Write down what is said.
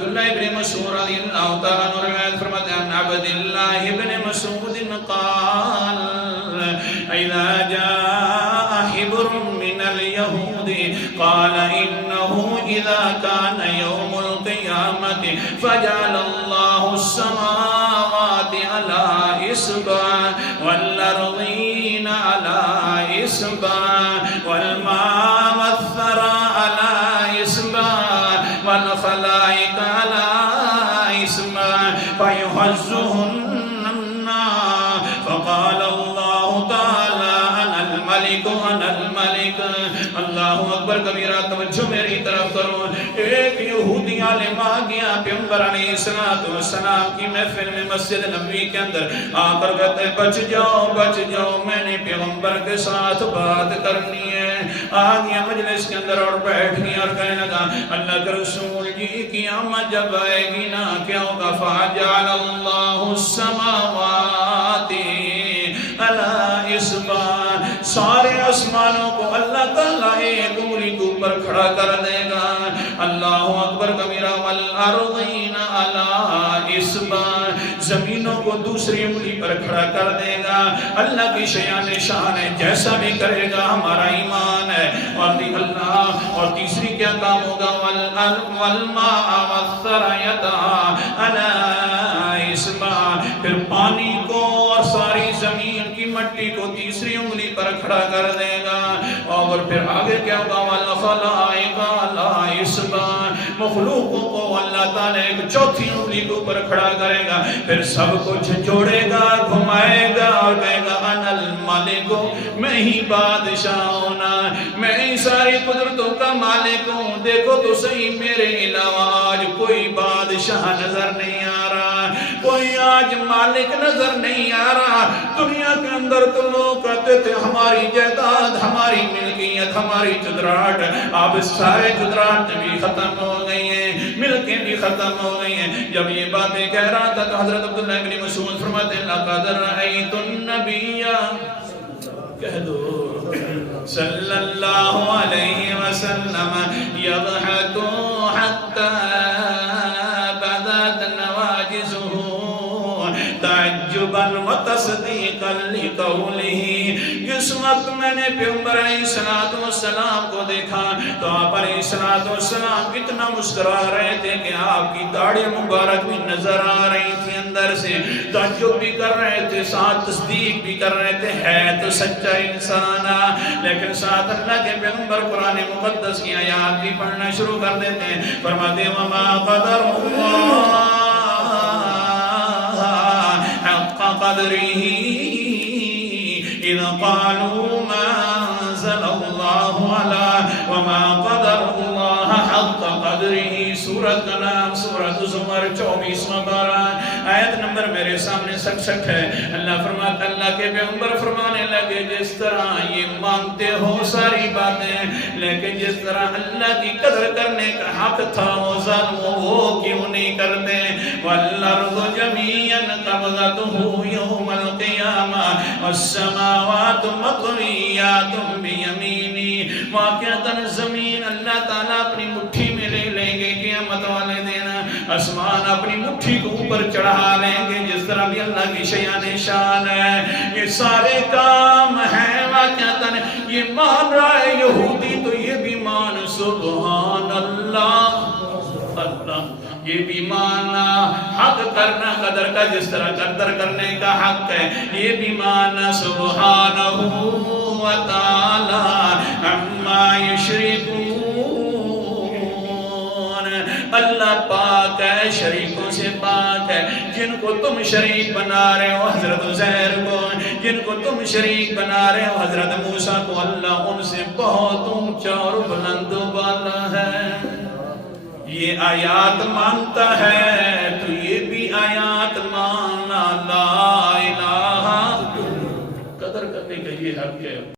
عبداللہ ابن مسعود رضی اللہ تعالیٰ عنہ روایت فرماتے ہیں عبداللہ ابن مسعود قال اذا جاء حبر من اليهود قال انه اذا كان يوم القيامة فجعل الله السماوات على إصبع والأرضين على إصبع والماء والثرى على إصبع والخلائق على إصبع فيهزهن فقال الله تعالى أنا الملك أنا الملك اللہ اکبر کبیرہ توجہ میری طرف کرو ایک یہودی عالم آ گیا پیغمبر علیہ السلام کی محفل میں مسجد نبوی کے اندر آ کر کہتے ہیں بچ جاؤ میں نے پیغمبر کے ساتھ بات کرنی ہے آ گیا مجلس کے اندر اور بیٹھ گیا اور کہنے لگا اللہ کے رسول جی قیامت جب آئے گی نا کیا ہوگا فَجَعَلَ اللَّهُ السَّمَاوَاتِ عَلَى إِصْبَعٍ سارے آسمانوں کو اللہ تعالیٰ ایک انگلی کے اوپر کھڑا کر دے گا اللہ اکبر کبیرہ والارضین علی اصبع زمینوں کو دوسری انگلی پر کھڑا کر دے گا اللہ کی شان ہے جیسا بھی کرے گا ہمارا ایمان ہے اور تیسری کیا کام ہوگا والماء والثرى علی اصبع پھر پانی کو اور ساری زمین کی مٹی کو تیسری انگلی پر کھڑا کر دے گا اور پھر آگے کیا ہوگا والخلائق علی اصبع مخلوقوں کو اللہ تعالیٰ ایک چوتھی انگلی کے اوپر کھڑا کرے گا پھر سب کچھ جوڑے گا گھمائے گا اور کہے گا انا الملک میں ہی بادشاہ ہونا میں ہی ساری قدرتوں کا مالک ہوں دیکھو تو صحیح میرے علاوہ آج کوئی بادشاہ نظر نہیں آ رہا کوئی آج مالک نظر نہیں آ رہا دنیا کے اندر تو لوگ کہتے تھے ہماری جائیداد ہماری ملکیت ہماری جدراٹ اب سارے جدراٹ بھی ختم ہو گئی ہیں ملکیں بھی ختم ہو گئی ہیں جب یہ باتیں کہہ رہا تھا تو حضرت عبداللہ ابن مسعود فرماتے ہیں لقد رأيت النبي کہہ دو صلی اللہ علیہ وسلم يضحك حتى بدت نواجزه تعجبا وتصدیقا لقوله جس وقت میں نے پیغمبر علیہ السلام کو دیکھا تو آپ علیہ السلام اتنا مسکرا رہے تھے کہ آپ کی داڑھی مبارک بھی نظر آ رہی تھی اندر سے تعجب بھی کر رہے تھے ساتھ تصدیق بھی کر رہے تھے ہے تو سچا انسان لیکن ساتھ اللہ کے پیغمبر قرآن مقدس کی آیات بھی پڑھنا شروع کر دیتے ہیں فرماتے ہیں وما قدر اللہ حق قدره إذ قالوا ما أنزل الله على وما قدر الله حق قدره سورة کا نام سورة زمر 24واں پارہ آیت نمبر میرے سامنے سکسک ہے اللہ فرماتا اللہ کے پیغمبر فرمانے لگے جس طرح یہ مانتے ہو ساری باتیں لیکن جس طرح اللہ کی قدر کرنے کا حق تھا وہ ظالموں وہ کیوں نہیں کرتے وَالْأَرْضُ جَمِيعًا قَبْضَتُهُ يَوْمَ الْقِيَامَةِ وَالسَّمَاوَاتُ مَطْوِيَّاتٌ بِيَمِينِهِ واقعتاً زمین اللہ تعالیٰ اپنی مٹھی میں لے لیں گے قیامت والے دن آسمان اپنی مٹھی کو اوپر چڑھا لیں گے جس طرح بھی اللہ کی شان ہے یہ سارے کام ہیں واقعتاً یہ مان رہا ہے یہودی تو یہ بھی مان سبحان اللہ اللہ یہ بھی مانا حق کرنا قدر کا جس طرح قدر کرنے کا حق ہے یہ بھی مانا سبحانہ وتعالی عما یشرکون اللہ پاک ہے شریکوں سے پاک ہے جن کو تم شریک بنا رہے ہو حضرت عزیر کو جن کو تم شریک بنا رہے ہو حضرت موسیٰ کو اللہ ان سے بہت اونچا اور بلند بالا ہے یہ آیات مانتا ہے تو یہ بھی آیات مانا لا الہ قدر کرنے کا یہ حق ہے